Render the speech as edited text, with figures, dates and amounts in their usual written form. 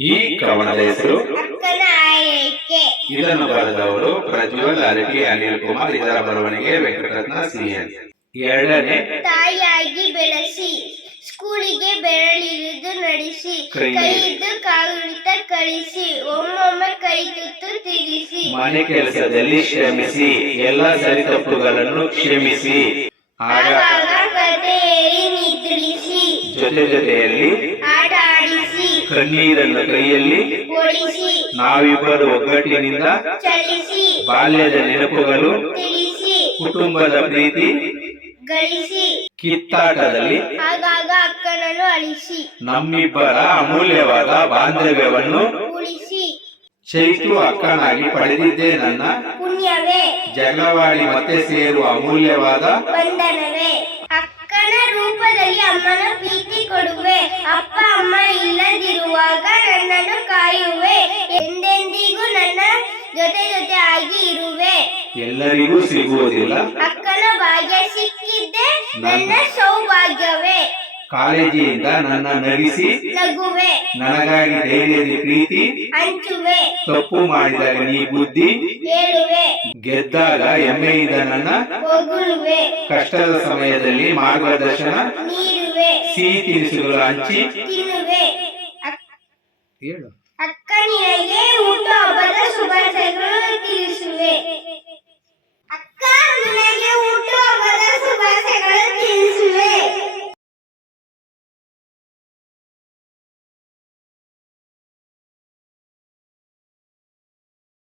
ಈ ಕವನದ ಹೆಸರು ಅಕ್ಕನ ಆರೈಕೆ. ಇದನ್ನು ಬರೆದವರು ಪ್ರಜ್ವಲ್ ಅರಟಿ ಅನಿಲ್ ಕುಮಾರ್. ಇದರ ಬರವಣಿಗೆ ವೆಂಕಟರತ್ನ ಸಿಎನ್. ಎರಡನೇ, ತಾಯಿಯಾಗಿ ಬೆಳೆಸಿ, ಸ್ಕೂಲಿಗೆ ಬೆರಳಿರಿದು ನಡೆಸಿ, ಕೈಯಿದ್ದು ಕಾಗುಣಿತ ಕಳಿಸಿ, ಒಮ್ಮೊಮ್ಮೆ ಕೈ ತುತ್ತು ತಿರಿಸಿ, ಮನೆ ಕೆಲಸದಲ್ಲಿ ಶ್ರಮಿಸಿ, ಎಲ್ಲ ಸರಿತಪ್ಪುಗಳನ್ನು ಕ್ಷಮಿಸಿ, ಆಗಾಗ ಕತೆ ಏರಿ ನಿದ್ರಿಸಿ, ಜೊತೆಯಲ್ಲಿ ಆಟ ಆಡಿಸಿ, ಕಣ್ಣೀರನ್ನು ಕೈಯಲ್ಲಿ ಓಡಿಸಿ, ನಾವಿಬ್ಬರು ಒಗ್ಗಟ್ಟಿನಿಂದ ಚಲಿಸಿ, ಬಾಲ್ಯದ ನೆನಪುಗಳು, ತಿಳಿಸಿ, ಕುಟುಂಬದ ಪ್ರೀತಿ, ಗಳಿಸಿ, ಕಿತ್ತಾಟದಲ್ಲಿ ಆಗಾಗ ಅಕ್ಕನನ್ನು ಅಳಿಸಿ, ನಮ್ಮಿಬ್ಬರ ಅಮೂಲ್ಯವಾದ ಬಾಂಧವ್ಯವನ್ನು ಉಳಿಸಿ, ಚೈತು ಅಕ್ಕನಾಗಿ ಪಡೆದಿದ್ದೇ ನನ್ನ ಪುಣ್ಯವೇ, ಜಗಳವಾಡಿ ಮತ್ತೆ ಸೇರುವ ಅಮೂಲ್ಯವಾದ ಬಂಧನವೇ. ಅಕ್ಕನ ರೂಪದಲ್ಲಿ ಅಮ್ಮನ ಪ್ರೀತಿ ಕೊಡುವೆ, ಅಪ್ಪ ಅಮ್ಮ ಇಲ್ಲದಿರುವಾಗ ನನ್ನನ್ನು ಕಾಯುವೆ, ಎಂದೆಂದಿಗೂ ನನ್ನ ಜೊತೆ ಜೊತೆ ಆಗಿ ಇರುವೆ. ಎಲ್ಲರಿಗೂ ಸಿಗುವುದಿಲ್ಲ. ಅಕ್ಕನ ಭಾಗ್ಯ ಸಿಕ್ಕಿದ್ದೆ ನನ್ನ ಸೌಭಾಗ್ಯವೇ. ಕಾಳಜಿಯಿಂದ ನನ್ನ ನಗಿಸಿ ನಗುವೆ, ನನಗಾಗಿ ಧೈರ್ಯದ ಪ್ರೀತಿ ಹಂಚುವೆ, ತಪ್ಪು ಮಾಡಿದಾಗ ನೀ ಬುದ್ಧಿ ಹೇಳುವೆ, ಗೆದ್ದಾಗ ಹೆಮ್ಮೆಯಿಂದ ನನ್ನ ಹೊಗಳುವೆ, ಕಷ್ಟದ ಸಮಯದಲ್ಲಿ ಮಾರ್ಗದರ್ಶನ ನೀಡುವೆ, ಸಿಹಿ ತಿನಿಸುಗಳು ಹಂಚಿ ತಿನ್ನುವೆ. ಹೇಳು. ಅಕ್ಕ ನಿನಗೆ ಹುಟ್ಟುಹಬ್ಬದ ಶುಭಾಶಯಗಳು ತಿಳಿಸುವೆ.